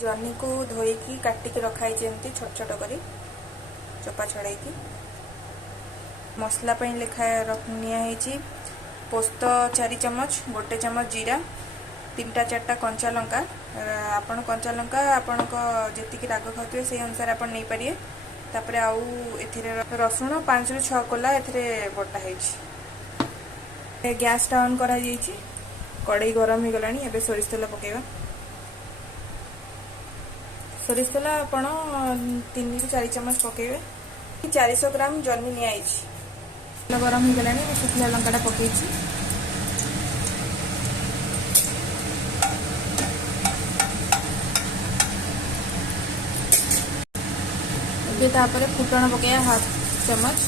जन्नी को धोईकी काटिकी रखाई एमती छोट छोट करी चोपा छड़ाई मसला लिखा निया पोस्त 4 चमच 1 चमच जीरा 3टा 4टा कंचा लंका आपण कंचा लंका आपण जी राग खाते से अनुसार आप नहीं पारे तापर आउ रसुण 5 ରୁ 6 कोला बटा है गैस टा ऑन करा कड़ई गरम हो गलानी एबे सोरिष तेल पकेबा सोरिष तेल आपण 3 ରୁ 4 चमच पकेबे 400 ग्राम जन्नी नियाई तेल गरम हो गलानी सुखला लंकाटा पकेची एबे तापर फुटण पकेया 1/2 चमच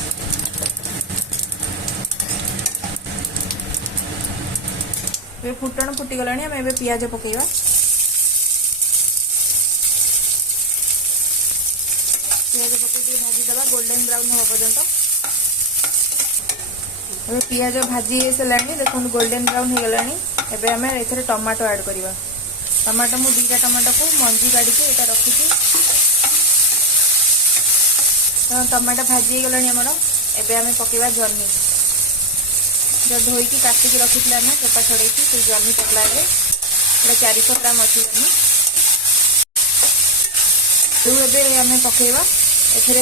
फुटण फुटी गलानी हम एबे पियाज पकेवा पियाज पके भाजी दबा गोल्डन ब्राउन होगा पर्यंत एबे पियाज भाजी सलानी देखो गोल्डन ब्राउन हो गलानी एबे हम एथरे टमाटो ऐड करबा टमाटो मु 2टा टमाटो को मंजी काढी के एटा रखी तो टमाटो भाजी गलानी हमर एबे हम पकेवा जन्नी जो धोईकी काटिकी रखी आम चोपा छड़े से जन्नी पकड़ा 400 ग्राम अच्छी जन्नी आलू एम पकेवा एथे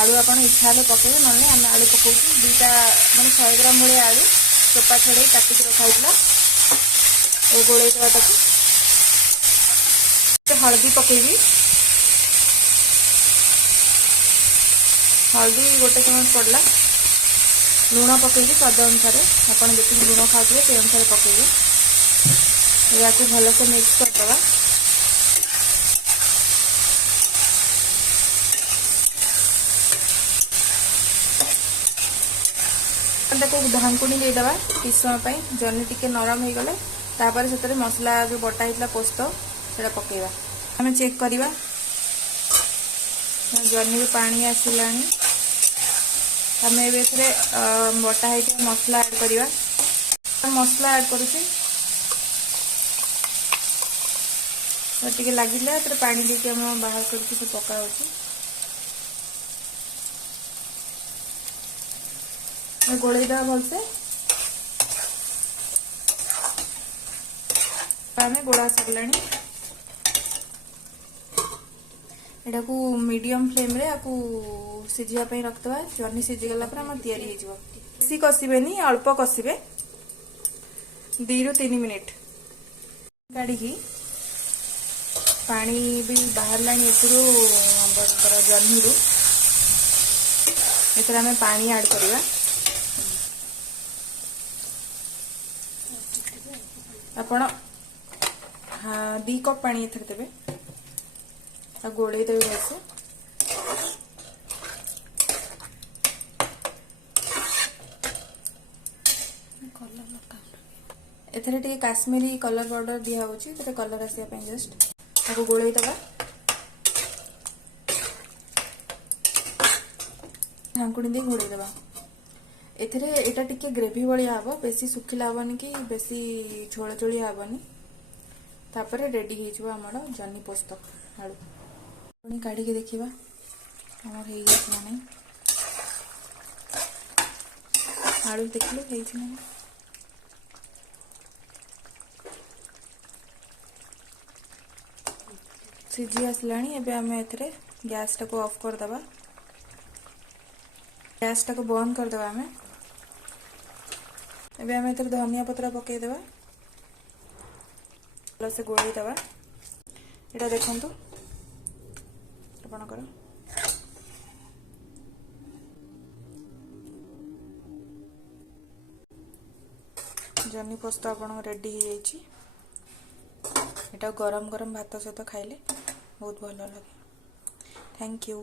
आलू आप इच्छा हेल्ले पकेबे ना आम आलू पकाऊ 2टा मैं 100 ग्राम भाई आलू चोपा छड़े काटिकी रखाई गोल हलदी पकेबी हलदी 1 चमच पड़ला लुण पकेबी स्वाद अनुसार आपड़ जी लुण खाते से अनुसार पकेबी या भल से मिक्स करदे ढांकुणी देदेबा किस समय जन्नी टिके नरम हो गले तापर से मसला जो बटा होता पोस्त से पकेबा आम चेक करवा जन्नी पानी आसलानी आम बटा है मसला ऐड करवा मसला ऐड करुचे लगिला पानी देके बाहर करके पका गोलई देवा भलसे आम गोला सरला एटा को मीडियम फ्लेम रे आपको सिझापी रखदे जर्नी सिझीगला बेसी कषिबेनी अल्प कषिबे 2 ରୁ 3 मिनिट काढ़ी पानी भी बाहर लानी जर्नी रू एम पानी ऐड करवा आपण 2 कप पानी एथर देबे गोले देवे भलसे एथरे टे काश्मीरी कलर पाउडर दिया होची तेरे कलर आसिया पे जस्ट ताको गोले दबा ढांकुणी दे घोड़े दबा एथरे एटा टिके ग्रेवी वालिया हबो बेसी सुखिला हबनी कि बेसी छोळ छोळिया हबनी तापर रेडी हे जबो हमर जन्नी पोस्त आलू पुनी काढ़ी के देखिबा हमर हे गय माने आलू देखलो हे छी माने सिझी आसलानी एबे हमें एथरे गैस टा को ऑफ कर दबा गैस टा को बंद कर दबा हमें एबे हमें एथरे धनिया पत्रा पके देबा प्लस से गोळी दबा एटा देखंतु आपनकर जन्नी पोस्त आपन रेडी हो जाइए एटा गरम गरम भात सहित खाइले बहुत भल लगे थैंक यू।